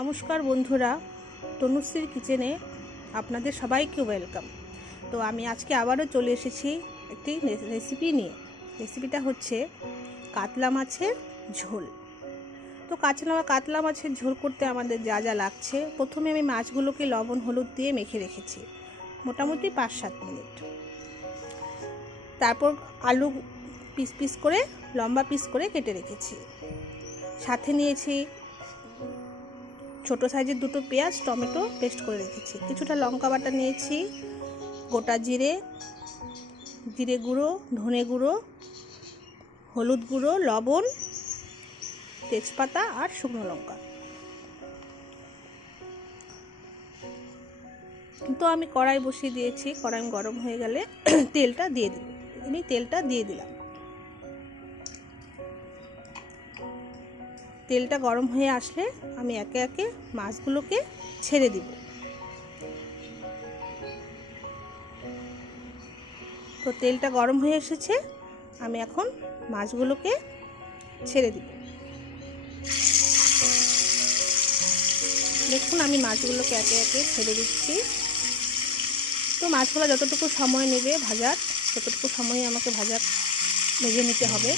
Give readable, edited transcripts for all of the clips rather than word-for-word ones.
নমস্কার বন্ধুরা, তনুশ্রীর কিচেনে আপনাদের সবাইকে ওয়েলকাম। তো আমি আজকে আবারও চলে এসেছি একটি রেসিপি নিয়ে। রেসিপিটা হচ্ছে কাতলা মাছের ঝোল। তো কাতলা মাছের ঝোল করতে আমাদের যা যা লাগছে, প্রথমে আমি মাছগুলোকে লবণ হলুদ দিয়ে মেখে রেখেছি মোটামুটি 5-7 মিনিট। তারপর আলু পিস পিস করে লম্বা পিস করে কেটে রেখেছি। সাথে নিয়েছি ছোটো সাইজের 2টো পেঁয়াজ, টমেটো পেস্ট করে রেখেছি। কিছুটা লঙ্কা বাটা নিয়েছি, গোটা জিরে, জিরে গুঁড়ো, ধনে গুঁড়ো, হলুদ গুঁড়ো, লবণ, তেজপাতা আর শুকনো লঙ্কা। তো আমি কড়াই বসিয়ে দিয়েছি। কড়াই গরম হয়ে গেলে তেলটা দিয়ে দেব। আমি তেলটা দিয়ে দিলাম। তেলটা গরম হয়ে আসলে আমি একে একে মাছগুলোকে ছেড়ে দিব। তো তেলটা গরম হয়ে এসেছে, আমি এখন মাছগুলোকে ছেড়ে দিব। দেখুন আমি মাছগুলোকে একে একে ছেড়ে দিচ্ছি। তো মাছগুলো যতটুকু সময় নেবে ভাজার, ততটুকু সময় আমাকে ভেজে নিতে হবে।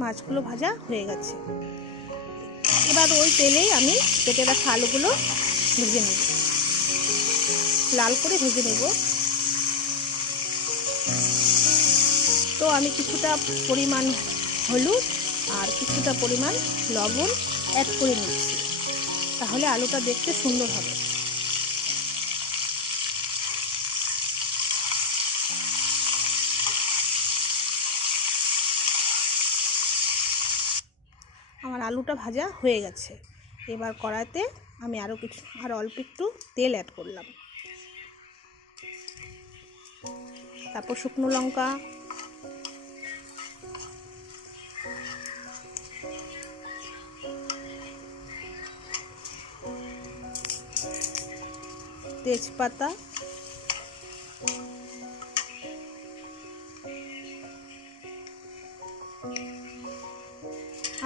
মাছগুলো ভাজা হয়ে গেছে। এবার ওই তেলেই আমি কেটে রাখা আলুগুলো ভেজে নেব, লাল করে ভেজে নেব। তো আমি কিছুটা পরিমাণ হলুদ আর কিছুটা পরিমাণ লবণ অ্যাড করে নিচ্ছি, তাহলে আলুটা দেখতে সুন্দর হবে। আমার আলুটা ভাজা হয়ে গেছে। এবার কড়াইতে আমি আরও অল্প একটু তেল অ্যাড করলাম। তারপর শুকনো লঙ্কা, তেজপাতা,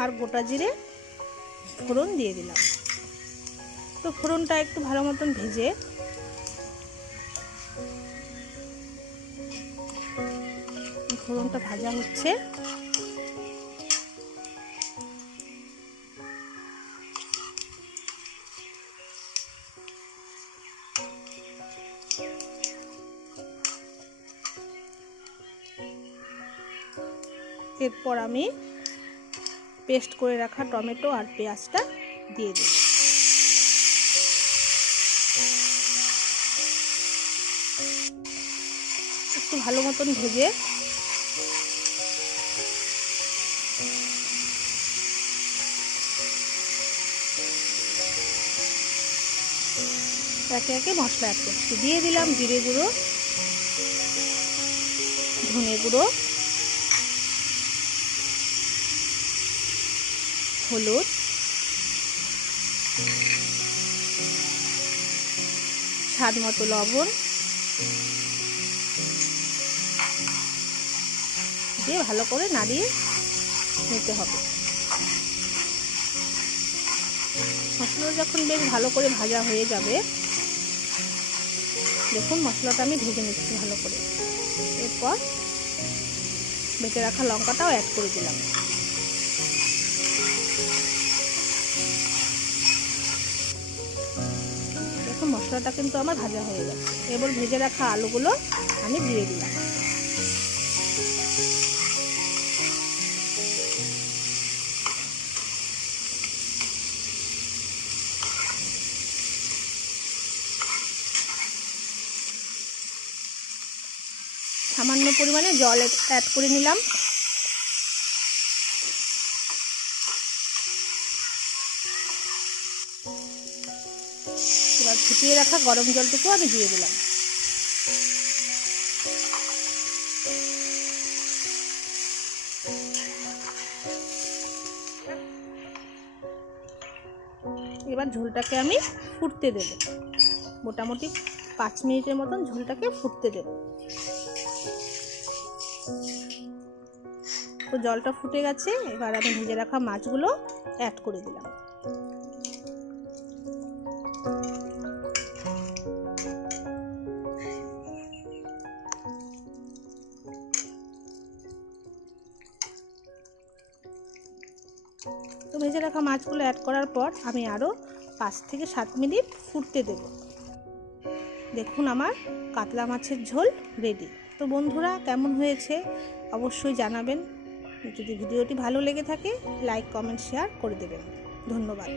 আর গোটা জিরে ফোড়ন দিয়ে দিলাম। তো ফোড়নটা একটু ভালো মতন ভেজে ফোড়নটা ভাজা হচ্ছে। এরপর আমি পেস্ট করে রাখা টমেটো আর পেঁয়াজটা দিয়ে দেব। একটু ভালো মতন ভেজে একে একে মশলা অ্যাড করছি। দিয়ে দিলাম জিরে গুঁড়ো, ধনে গুঁড়ো, হলুদ, স্বাদ মতো লবণ দিয়ে ভালো করে নাড়িয়ে নিতে হবে। মশলা যখন বেশ ভালো করে ভাজা হয়ে যাবে, দেখুন মশলাটা আমি ভেজে নিচ্ছি ভালো করে। এরপর বেটে রাখা লঙ্কাটাও অ্যাড করে দিলাম। দেখুন মশলাটা কিন্তু আমার ভাজা হয়ে গেছে। এবার ভেজে রাখা আলুগুলো আমি দিয়ে দিলাম। সামান্য পরিমাণে জল অ্যাড করে নিলাম। এবার ফুটিয়ে রাখা গরম জলটুকু আমি দিয়ে দিলাম। এবার ঝোলটাকে আমি ফুটতে দেব, মোটামুটি 5 মিনিটের মতন ঝোলটাকে ফুটতে দেব। তো জলটা ফুটে গেছে, এবার আমি ভেজে রাখা মাছগুলো অ্যাড করে দিলাম। তো ভেজে রাখা মাছগুলো অ্যাড করার পর আমি আরও 5 থেকে 7 মিনিট ফুটতে দেব। দেখুন আমার কাতলা মাছের ঝোল রেডি। তো বন্ধুরা, কেমন হয়েছে অবশ্যই জানাবেন। যদি ভিডিওটি ভালো লেগে থাকে লাইক, কমেন্ট, শেয়ার করে দেবেন। ধন্যবাদ।